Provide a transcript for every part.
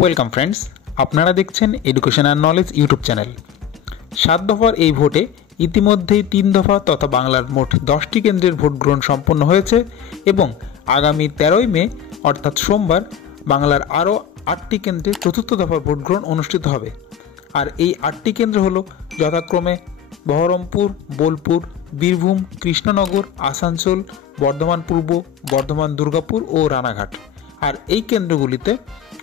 Welcome friends, আপনারা দেখছেন education and knowledge YouTube channel. 7 দফার এই ভোটে ইতিমধ্যেই 3 দফা তথা বাংলার মোট 10টি কেন্দ্রের ভোট গ্রহণ সম্পন্ন হয়েছে এবং আগামী 13ই মে অর্থাৎ সোমবার বাংলার আরও 8টি কেন্দ্রে চতুর্থ দফার ভোট গ্রহণ অনুষ্ঠিত হবে। আর এই 8টি কেন্দ্র হলো যথাক্রমে বহরমপুর, বোলপুর, বীরভূম, কৃষ্ণনগর, আসানসোল, বর্ধমান পূর্ব, বর্ধমান দুর্গাপুর ও রানাঘাট। আর এই কেন্দ্রগুলিতে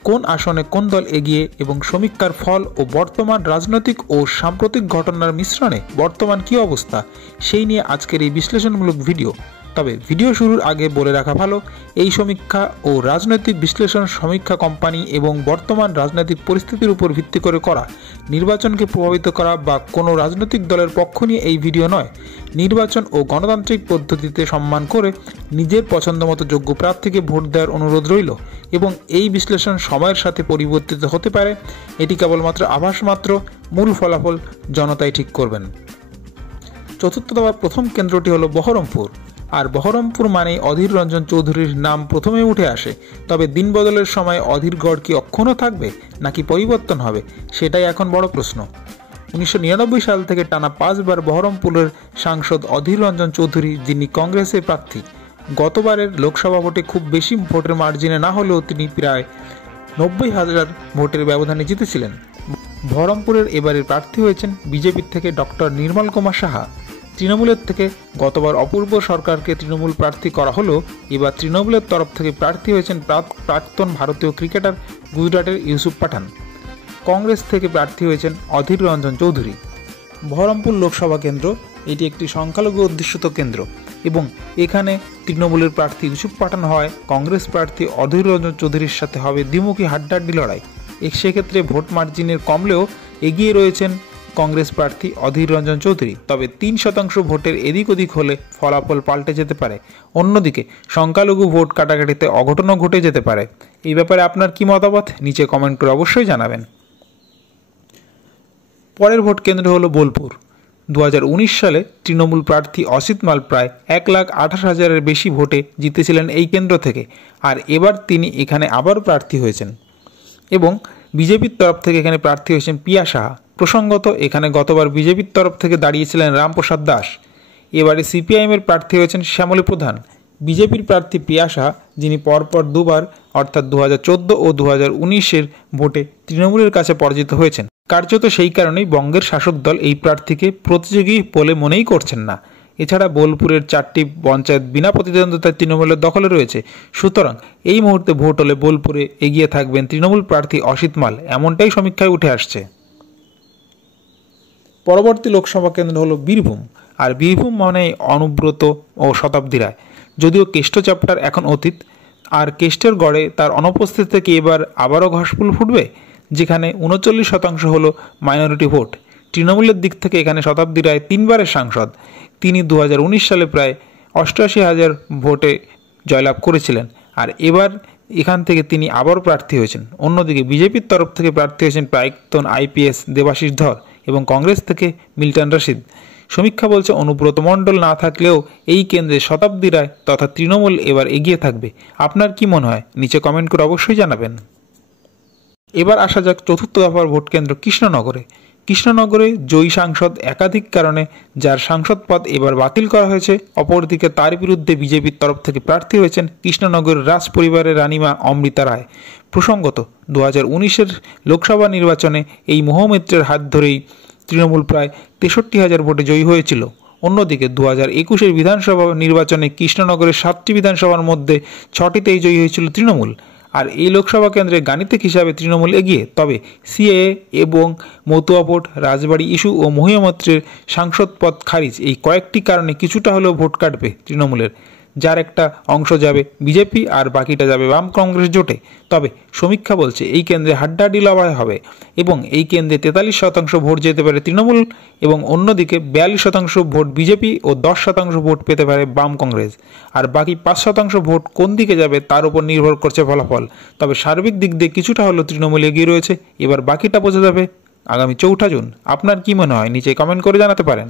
কোন আসনে কোন দল এগিয়ে এবং সমীক্ষার ফল ও বর্তমান রাজনৈতিক ও সাম্প্রতিক ঘটনার মিশ্রণে বর্তমান কী অবস্থা সেই নিয়ে আজকের এই বিশ্লেষণমূলক ভিডিও। তবে ভিডিও শুরুর আগে বলে রাখা ভালো, এই সমীক্ষা ও রাজনৈতিক বিশ্লেষণ সমীক্ষা কোম্পানি এবং বর্তমান রাজনৈতিক পরিস্থিতির উপর ভিত্তি করে করা, নির্বাচনকে প্রভাবিত করা বা কোনো রাজনৈতিক দলের পক্ষ নিয়ে এই ভিডিও নয়। নির্বাচন ও গণতান্ত্রিক পদ্ধতিতে সম্মান করে নিজের পছন্দমতো যোগ্য প্রার্থীকে ভোট দেওয়ার অনুরোধ রইল এবং এই বিশ্লেষণ সময়ের সাথে পরিবর্তিত হতে পারে। এটি কেবলমাত্র আভাস মাত্র, মূল ফলাফল জনতাই ঠিক করবেন। চতুর্থ দফার প্রথম কেন্দ্রটি হলো বহরমপুর। আর বহরমপুর মানেই অধীর রঞ্জন চৌধুরীর নাম প্রথমে উঠে আসে। তবে দিন বদলের সময় অধীর গড় কি অক্ষুণ্ণ থাকবে নাকি পরিবর্তন হবে, সেটাই এখন বড় প্রশ্ন। 1999 সাল থেকে টানা 5 বার বহরমপুরের সাংসদ অধীর রঞ্জন চৌধুরী, যিনি কংগ্রেসের প্রার্থী, গতবারের লোকসভা ভোটে খুব বেশি ভোটের মার্জিনে না হলেও তিনি প্রায় 90,000 ভোটের ব্যবধানে জিতেছিলেন। বহরমপুরের এবারের প্রার্থী হয়েছেন বিজেপির থেকে ডক্টর নির্মল কুমার সাহা। তৃণমূলের থেকে গতবার অপূর্ব সরকারকে তৃণমূল প্রার্থী করা হলেও এবার তৃণমূলের তরফ থেকে প্রার্থী হয়েছেন প্রাক্তন ভারতীয় ক্রিকেটার গুজরাটের ইউসুফ পাঠান। কংগ্রেস থেকে প্রার্থী হয়েছেন অধীর রঞ্জন চৌধুরী। বহরমপুর লোকসভা কেন্দ্র এটি একটি সংখ্যালঘু অধ্যুষিত কেন্দ্র এবং এখানে তৃণমূলের প্রার্থী ইউসুফ পাঠান হয় কংগ্রেস প্রার্থী অধীর রঞ্জন চৌধুরীর সাথে হবে দ্বিমুখী হাড্ডাহাড্ডি লড়াই। সেক্ষেত্রে ভোট মার্জিনের কমলেও এগিয়ে রয়েছেন কংগ্রেস প্রার্থী অধীর রঞ্জন চৌধুরী। তবে 3% ভোটের এদিক ওদিক হলে ফলাফল পাল্টে যেতে পারে। অন্যদিকে সংখ্যালঘু ভোট কাটাকাটিতে অঘটনও ঘটে যেতে পারে। এই ব্যাপারে আপনার কি মতামত নিচে কমেন্ট করে অবশ্যই জানাবেন। পরের ভোট কেন্দ্র হলো বোলপুর। 2019 সালে তৃণমূল প্রার্থী অসিত মাল প্রায় 1,28,000-এর বেশি ভোটে জিতেছিলেন এই কেন্দ্র থেকে। আর এবার তিনি এখানে আবার প্রার্থী হয়েছেন এবং বিজেপির তরফ থেকে এখানে প্রার্থী হয়েছেন পিয়া সাহা। প্রসঙ্গত এখানে গতবার বিজেপির তরফ থেকে দাঁড়িয়েছিলেন রামপ্রসাদ দাস। এবারে সিপিআইএমের প্রার্থী হয়েছেন শ্যামলী প্রধান। বিজেপির প্রার্থী পিয়া সাহা, যিনি পরপর দুবার অর্থাৎ 2014 ও 2019-এর ভোটে তৃণমূলের কাছে পরাজিত হয়েছেন। কার্যত সেই কারণেই বঙ্গের শাসক দল এই প্রার্থীকে প্রতিযোগী বলে মনেই করছেন না। এছাড়া বোলপুরের 4টি পঞ্চায়েত বিনা প্রতিদ্বন্দ্বিতায় তৃণমূলের দখলে রয়েছে। সুতরাং এই মুহূর্তে ভোট হলে বোলপুরে এগিয়ে থাকবেন তৃণমূল প্রার্থী অসিত মাল, এমনটাই সমীক্ষায় উঠে আসছে। পরবর্তী লোকসভা কেন্দ্র হলো বীরভূম। আর বীরভূম মানে অনুব্রত ও শতাব্দী রায়। যদিও কেষ্ট চ্যাপ্টার এখন অতীত, আর কেষ্টের গড়ে তার অনুপস্থিতি থেকে এবার আবারও ঘাসফুল ফুটবে, যেখানে 39% হলো মাইনরিটি ভোট। তৃণমূলের দিক থেকে এখানে শতাব্দী রায় 3 বারের সাংসদ। তিনি 2019 সালে প্রায় 88,000 ভোটে জয়লাভ করেছিলেন আর এবার এখান থেকে তিনি আবারও প্রার্থী হয়েছেন। অন্যদিকে বিজেপির তরফ থেকে প্রার্থী হয়েছেন প্রাক্তন আইপিএস দেবাশিস ধর এবং কংগ্রেস থেকে মিল্টন রশিদ। সমীক্ষা বলছে অনুব্রত মণ্ডল না থাকলেও এই কেন্দ্রে শতাব্দী রায় তথা তৃণমূল এবার এগিয়ে থাকবে। আপনার কি মনে হয় নিচে কমেন্ট করে অবশ্যই জানাবেন। এবার আসা যাক চতুর্থ দফার ভোট কেন্দ্র কৃষ্ণনগরে। কৃষ্ণনগরে জয়ী সাংসদ একাধিক কারণে, যার সাংসদ পদ এবার বাতিল করা হয়েছে। অপরদিকে তার বিরুদ্ধে বিজেপির তরফ থেকে প্রার্থী হয়েছেন কৃষ্ণনগরের রাজ পরিবারের রানীমা অমৃতা রায়। প্রসঙ্গত 2019-এর লোকসভা নির্বাচনে এই মহামিত্রের হাত ধরেই তৃণমূল প্রায় 63,000 ভোটে জয়ী হয়েছিল। অন্যদিকে 2021-এর বিধানসভা নির্বাচনে কৃষ্ণনগরের 7টি বিধানসভার মধ্যে 6টিতেই জয়ী হয়েছিল তৃণমূল। আর এই লোকসভা কেন্দ্রে গাণিতিক হিসাবে তৃণমূল এগিয়ে। তবে সিএএ এবং মতুয়া ভোট, রাজবাড়ি ইস্যু ও মহিয়মৈত্রের সাংসদ পদ খারিজ, এই কয়েকটি কারণে কিছুটা হলেও ভোট কাটবে তৃণমূলের, যার একটা অংশ যাবে বিজেপি আর বাকিটা যাবে বাম কংগ্রেস জোটে। তবে সমীক্ষা বলছে এই কেন্দ্রে হাড্ডাহাড্ডি লড়াই হবে এবং এই কেন্দ্রে 43% ভোট যেতে পারে তৃণমূল এবং অন্যদিকে 42% ভোট বিজেপি ও 10% ভোট পেতে পারে বাম কংগ্রেস। আর বাকি 5% ভোট কোন দিকে যাবে তার উপর নির্ভর করছে ফলাফল। তবে সার্বিক দিক দিয়ে কিছুটা হলেও তৃণমূল এগিয়ে রয়েছে। এবার বাকিটা বোঝা যাবে আগামী 4 জুন। আপনার কি মনে হয় নিচে কমেন্ট করে জানাতে পারেন।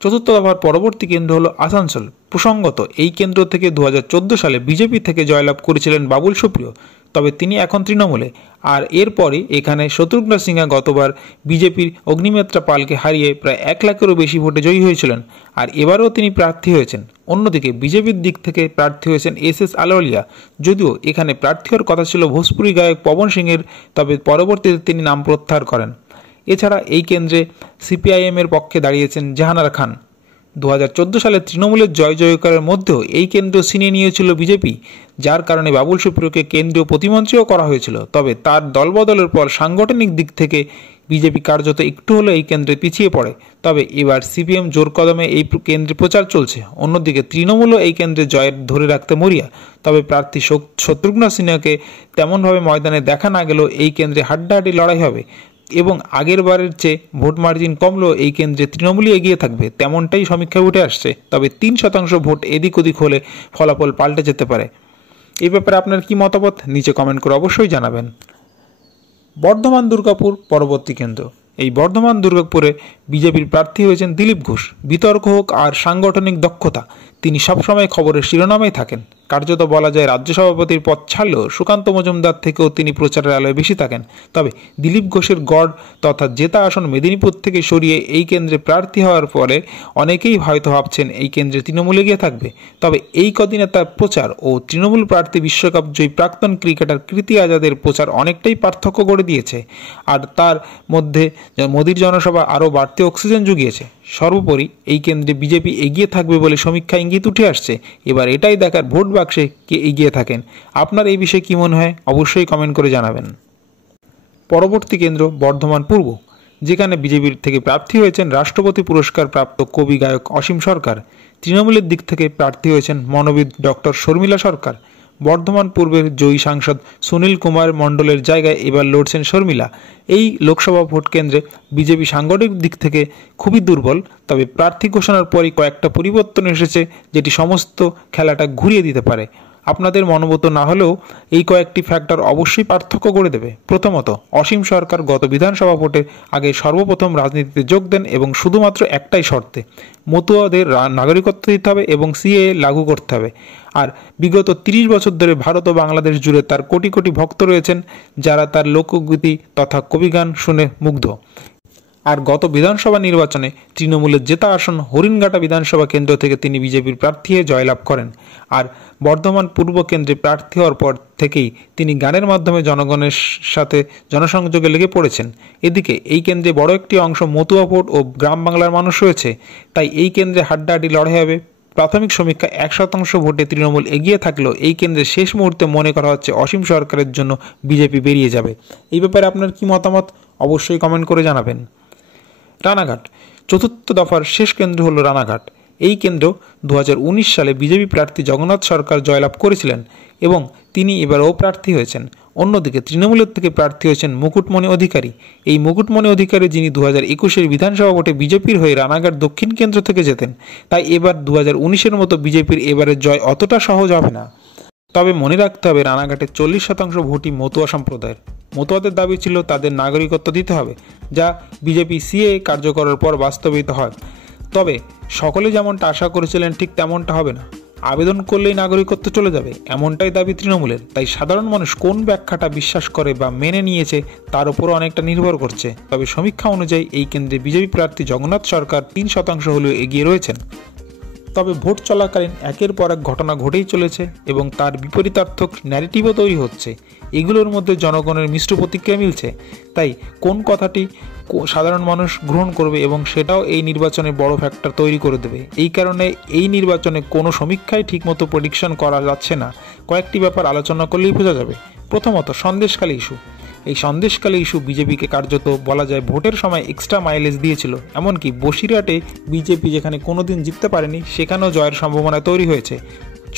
চতুর্থ দফার পরবর্তী কেন্দ্র হলো আসানসোল। প্রসঙ্গত এই কেন্দ্র থেকে 2014 সালে বিজেপি থেকে জয়লাভ করেছিলেন বাবুল সুপ্রিয়। তবে তিনি এখন তৃণমূলে। আর এরপরে এখানে শত্রুঘ্ন সিনহা গতবার বিজেপির অগ্নিমিত্রা পালকে হারিয়ে প্রায় 1 লাখেরও বেশি ভোটে জয়ী হয়েছিলেন, আর এবারেও তিনি প্রার্থী হয়েছেন। অন্যদিকে বিজেপির দিক থেকে প্রার্থী হয়েছেন এস আলওয়ালিয়া। যদিও এখানে প্রার্থী হওয়ার কথা ছিল ভোজপুরি গায়ক পবন সিংয়ের, তবে পরবর্তীতে তিনি নাম প্রত্যাহার করেন। এছাড়া এই কেন্দ্রে সিপিআইএমের পক্ষে দাঁড়িয়েছেন জাহানারা খান। 2014 সালে তৃণমূলের জয় জয়কারের মধ্যেও এই কেন্দ্র ছিনিয়ে নিয়েছিল বিজেপি, যার কারণে বাবুল সুপ্রিয়কে কেন্দ্রীয় প্রতিমন্ত্রীও করা হয়েছিল। তবে তার দলবদলের পর সাংগঠনিক দিক থেকে বিজেপি কার্যত একটু হলেও এই কেন্দ্রে পিছিয়ে পড়ে। তবে এবার সিপিএম জোর কদমে এই কেন্দ্রে প্রচার চলছে। অন্যদিকে তৃণমূলও এই কেন্দ্রে জয়ের ধরে রাখতে মরিয়া। তবে প্রার্থী শত্রুঘ্ন সিনহাকে তেমনভাবে ময়দানে দেখা না গেলেও এই কেন্দ্রে হাড্ডাহাড্ডি লড়াই হবে এবং আগের বারের চেয়ে ভোট মার্জিন কমলেও এই কেন্দ্রে তৃণমূলই এগিয়ে থাকবে, তেমনটাই সমীক্ষায় উঠে আসছে। তবে 3% ভোট এদিক ওদিক হলে ফলাফল পাল্টে যেতে পারে। এই ব্যাপারে আপনার কি মতামত নিচে কমেন্ট করে অবশ্যই জানাবেন। বর্ধমান দুর্গাপুর পরবর্তী কেন্দ্র। এই বর্ধমান দুর্গাপুরে বিজেপির প্রার্থী হয়েছেন দিলীপ ঘোষ। বিতর্ক হোক আর সাংগঠনিক দক্ষতা, তিনি সবসময় খবরের শিরোনামেই থাকেন। কার্যত বলা যায় রাজ্য সভাপতির পদ ছাড়লেও সুকান্ত মজুমদার থেকেও তিনি প্রচারের আলোয় বেশি থাকেন। তবে দিলীপ ঘোষের গড় তথা জেতা আসন মেদিনীপুর থেকে সরিয়ে এই কেন্দ্রে প্রার্থী হওয়ার পরে অনেকেই হয়তো ভাবছেন এই কেন্দ্রে তৃণমূলে গিয়ে থাকবে। তবে এই কদিনে তার প্রচার ও তৃণমূল প্রার্থী বিশ্বকাপ জয়ী প্রাক্তন ক্রিকেটার কৃতি আজাদের প্রচার অনেকটাই পার্থক্য করে দিয়েছে, আর তার মধ্যে মোদির জনসভা আরও বাড়তি অক্সিজেন জুগিয়েছে। সর্বোপরি এই কেন্দ্রে বিজেপি এগিয়ে থাকবে বলে সমীক্ষা ইঙ্গিত উঠে আসছে। এবার এটাই দেখার ভোট বাক্সে কে এগিয়ে থাকেন। আপনার এই বিষয়ে কী মনে হয় অবশ্যই কমেন্ট করে জানাবেন। পরবর্তী কেন্দ্র বর্ধমান পূর্ব, যেখানে বিজেপির থেকে প্রার্থী হয়েছেন রাষ্ট্রপতি পুরস্কার প্রাপ্ত কবি গায়ক অসীম সরকার। তৃণমূলের দিক থেকে প্রার্থী হয়েছেন মনোবিদ ডক্টর শর্মিলা সরকার। বর্ধমান পূর্বের জয়ী সাংসদ সুনীল কুমার মণ্ডলের জায়গায় এবার লড়ছেন শর্মিলা। এই লোকসভা ভোট কেন্দ্রে বিজেপি সাংগঠনিক দিক থেকে খুবই দুর্বল। তবে প্রার্থী ঘোষণার পরই কয়েকটা পরিবর্তন এসেছে, যেটি সমস্ত খেলাটা ঘুরিয়ে দিতে পারে। আপনাদের মনোমত না হলেও এই কয়েকটি ফ্যাক্টর অবশ্যই পার্থক্য করে দেবে। প্রথমত, অসীম সরকার গত বিধানসভা ভোটের আগে সর্বপ্রথম রাজনীতিতে যোগ দেন এবং শুধুমাত্র একটাই শর্তে, মতুয়াদের নাগরিকত্ব দিতে হবে এবং সিএএ লাগু করতে হবে। আর বিগত 30 বছর ধরে ভারত ও বাংলাদেশ জুড়ে তার কোটি কোটি ভক্ত রয়েছেন, যারা তার লোকগীতি তথা কবিগান শুনে মুগ্ধ। আর গত বিধানসভা নির্বাচনে তৃণমূলের জেতা আসন হরিণঘাটা বিধানসভা কেন্দ্র থেকে তিনি বিজেপির প্রার্থী হয়ে জয়লাভ করেন। আর বর্ধমান পূর্ব কেন্দ্রে প্রার্থী হওয়ার পর থেকেই তিনি গানের মাধ্যমে জনগণের সাথে জনসংযোগে লেগে পড়েছেন। এদিকে এই কেন্দ্রে বড় একটি অংশ মতুয়া ভোট ও গ্রাম বাংলার মানুষ রয়েছে, তাই এই কেন্দ্রে হাড্ডাহাড্ডি লড়াই হবে। প্রাথমিক সমীক্ষা 1% ভোটে তৃণমূল এগিয়ে থাকলেও এই কেন্দ্রে শেষ মুহূর্তে মনে করা হচ্ছে অসীম সরকারের জন্য বিজেপি বেরিয়ে যাবে। এই ব্যাপারে আপনার কি মতামত অবশ্যই কমেন্ট করে জানাবেন। রানাঘাট, চতুর্থ দফার শেষ কেন্দ্র হল রানাঘাট। এই কেন্দ্র 2019 সালে বিজেপি প্রার্থী জগন্নাথ সরকার জয়লাভ করেছিলেন এবং তিনি এবারও প্রার্থী হয়েছেন। অন্যদিকে তৃণমূলের থেকে প্রার্থী হয়েছেন মুকুটমণি অধিকারী। এই মুকুটমণি অধিকারী যিনি 2021-এর বিধানসভা ভোটে বিজেপির হয়ে রানাঘাট দক্ষিণ কেন্দ্র থেকে জেতেন, তাই এবার 2019-এর মতো বিজেপির এবারের জয় অতটা সহজ হবে না। তবে মনে রাখতে হবে রানাঘাটের 40% ভোটই মতুয়া সম্প্রদায়ের। মতুয়াদের দাবি ছিল তাদের নাগরিকত্ব দিতে হবে, যা বিজেপি সিএএ কার্যকরের পর বাস্তবায়িত হয়। তবে সকলে যেমনটা আশা করেছিলেন ঠিক তেমনটা হবে না। আবেদন করলেই নাগরিকত্ব চলে যাবে, এমনটাই দাবি তৃণমূলের। তাই সাধারণ মানুষ কোন ব্যাখ্যাটা বিশ্বাস করে বা মেনে নিয়েছে তার উপরও অনেকটা নির্ভর করছে। তবে সমীক্ষা অনুযায়ী এই কেন্দ্রে বিজেপি প্রার্থী জগন্নাথ সরকার 3% হলেও এগিয়ে রয়েছেন। তবে ভোট চলাকালীন একের পর এক ঘটনা ঘটেই চলেছে এবং তার বিপরীতার্থক ন্যারেটিভও তৈরি হচ্ছে। এগুলোর মধ্যে জনগণের মিশ্র প্রতিক্রিয়া মিলছে। তাই কোন কথাটি সাধারণ মানুষ গ্রহণ করবে এবং সেটাও এই নির্বাচনে বড় ফ্যাক্টর তৈরি করে দেবে। এই কারণে এই নির্বাচনে কোনো সমীক্ষায় ঠিকমতো প্রেডিকশন করা যাচ্ছে না। কয়েকটি ব্যাপার আলোচনা করলেই বোঝা যাবে। প্রথমত, সন্দেশখালী ইস্যু। এই সন্দেশখালী ইস্যু বিজেপিকে কার্যত বলা যায় ভোটের সময় এক্সট্রা মাইলেজ দিয়েছিল। এমনকি বসিরহাটে বিজেপি যেখানে কোনোদিন জিততে পারেনি, সেখানেও জয়ের সম্ভাবনা তৈরি হয়েছে।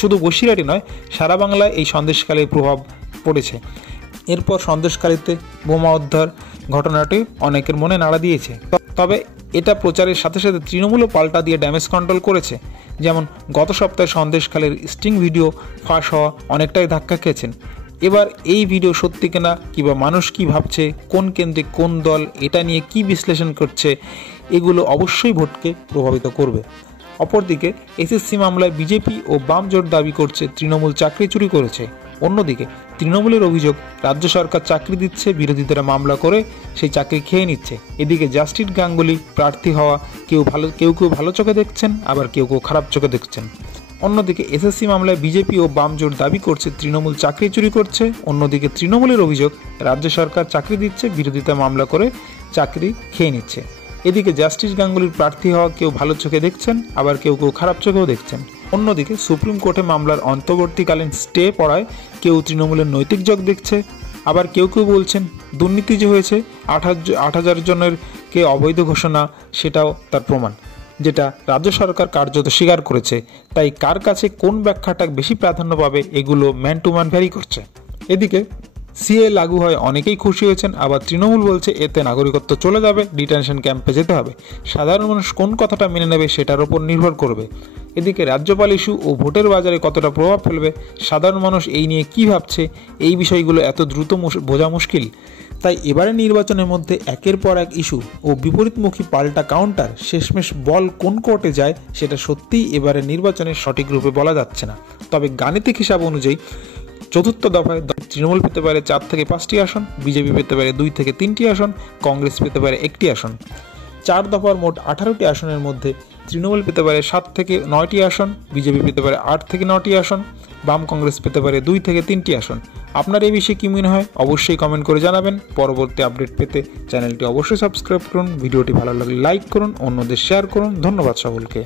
শুধু বসিরহাটই নয়, সারা বাংলায় এই সন্দেশখালীর প্রভাব পড়েছে। এরপর সন্দেশখালীতে বোমা উদ্ধার ঘটনাটি অনেকের মনে নাড়া দিয়েছে। তবে এটা প্রচারের সাথে সাথে তৃণমূলও পাল্টা দিয়ে ড্যামেজ কন্ট্রোল করেছে। যেমন গত সপ্তাহে সন্দেশখালীর স্টিং ভিডিও ফাঁস হওয়া অনেকটাই ধাক্কা খেয়েছেন। এবার এই ভিডিও সত্যি কিনা কিংবা মানুষ কি ভাবছে, কোন কেন্দ্রে কোন দল এটা নিয়ে কি বিশ্লেষণ করছে, এগুলো অবশ্যই ভোটকে প্রভাবিত করবে। অপরদিকে এসএসসি মামলায় বিজেপি ও বাম জোট দাবি করছে তৃণমূল চাকরি চুরি করেছে। অন্যদিকে তৃণমূলের অভিযোগ রাজ্য সরকার চাকরি দিচ্ছে, বিরোধীরা মামলা করে সেই চাকরি খেয়ে নিচ্ছে। এদিকে জাস্টিস গাঙ্গুলি প্রার্থী হওয়া কেউ ভালো চোখে দেখছেন, আবার কেউ খারাপ চোখে দেখছেন। অন্যদিকে এসএসসি মামলায় বিজেপি ও বাম জোট দাবি করছে তৃণমূল চাকরি চুরি করছে। অন্যদিকে তৃণমূলের অভিযোগ রাজ্য সরকার চাকরি দিচ্ছে, বিরোধিতা মামলা করে চাকরি খেয়ে নিচ্ছে। এদিকে জাস্টিস গাঙ্গুলির প্রার্থী হওয়া কেউ ভালো চোখে দেখছেন, আবার কেউ খারাপ চোখেও দেখছেন। অন্যদিকে সুপ্রিম কোর্টে মামলার অন্তর্বর্তীকালীন স্টে পড়ায় কেউ তৃণমূলের নৈতিক যোগ দেখছে, আবার কেউ বলছেন দুর্নীতি যে হয়েছে 8,000 জনের কে অবৈধ ঘোষণা, সেটাও তার প্রমাণ, যেটা রাজ্য সরকার কার্যত স্বীকার করেছে। তাই কার কাছে কোন ব্যাখ্যাটা বেশি প্রাধান্য পাবে, এগুলো ম্যান টু ম্যান ভ্যারি করছে। এদিকে সিএ লাগু হয় অনেকেই খুশি হয়েছেন, আবার তৃণমূল বলছে এতে নাগরিকত্ব চলে যাবে, ডিটেনশন ক্যাম্পে যেতে হবে। সাধারণ মানুষ কোন কথাটা মেনে নেবে সেটার উপর নির্ভর করবে। এদিকে রাজ্যপাল ইস্যু ও ভোটের বাজারে কতটা প্রভাব ফেলবে, সাধারণ মানুষ এই নিয়ে কী ভাবছে, এই বিষয়গুলো এত দ্রুত বোঝা মুশকিল। তাই এবারে নির্বাচনের মধ্যে একের পর এক ইস্যু ও বিপরীতমুখী পাল্টা কাউন্টার, শেষমেশ বল কোন কোর্টে যায় সেটা সত্যিই এবারে নির্বাচনের সঠিক রূপে বলা যাচ্ছে না। তবে গাণিতিক হিসাব অনুযায়ী চতুর্থ দফায় তৃণমূল পেতে পারে 4 থেকে 5টি আসন, বিজেপি পেতে পারে 2 থেকে 3টি আসন, কংগ্রেস পেতে পারে 1টি আসন। 4 দফার মোট 18টি আসনের মধ্যে তৃণমূল পেতে পারে 7 থেকে 9টি আসন, বিজেপি পেতে পারে 8 থেকে 9টি আসন, বাম কংগ্রেস পেতে পারে 2 থেকে 3টি আসন। আপনার এই বিষয়ে কী মনে হয় অবশ্যই কমেন্ট করে জানাবেন। পরবর্তী আপডেট পেতে চ্যানেলটি অবশ্যই সাবস্ক্রাইব করুন, ভিডিওটি ভালো লাগলে লাইক করুন, অন্যদের শেয়ার করুন। ধন্যবাদ সকলকে।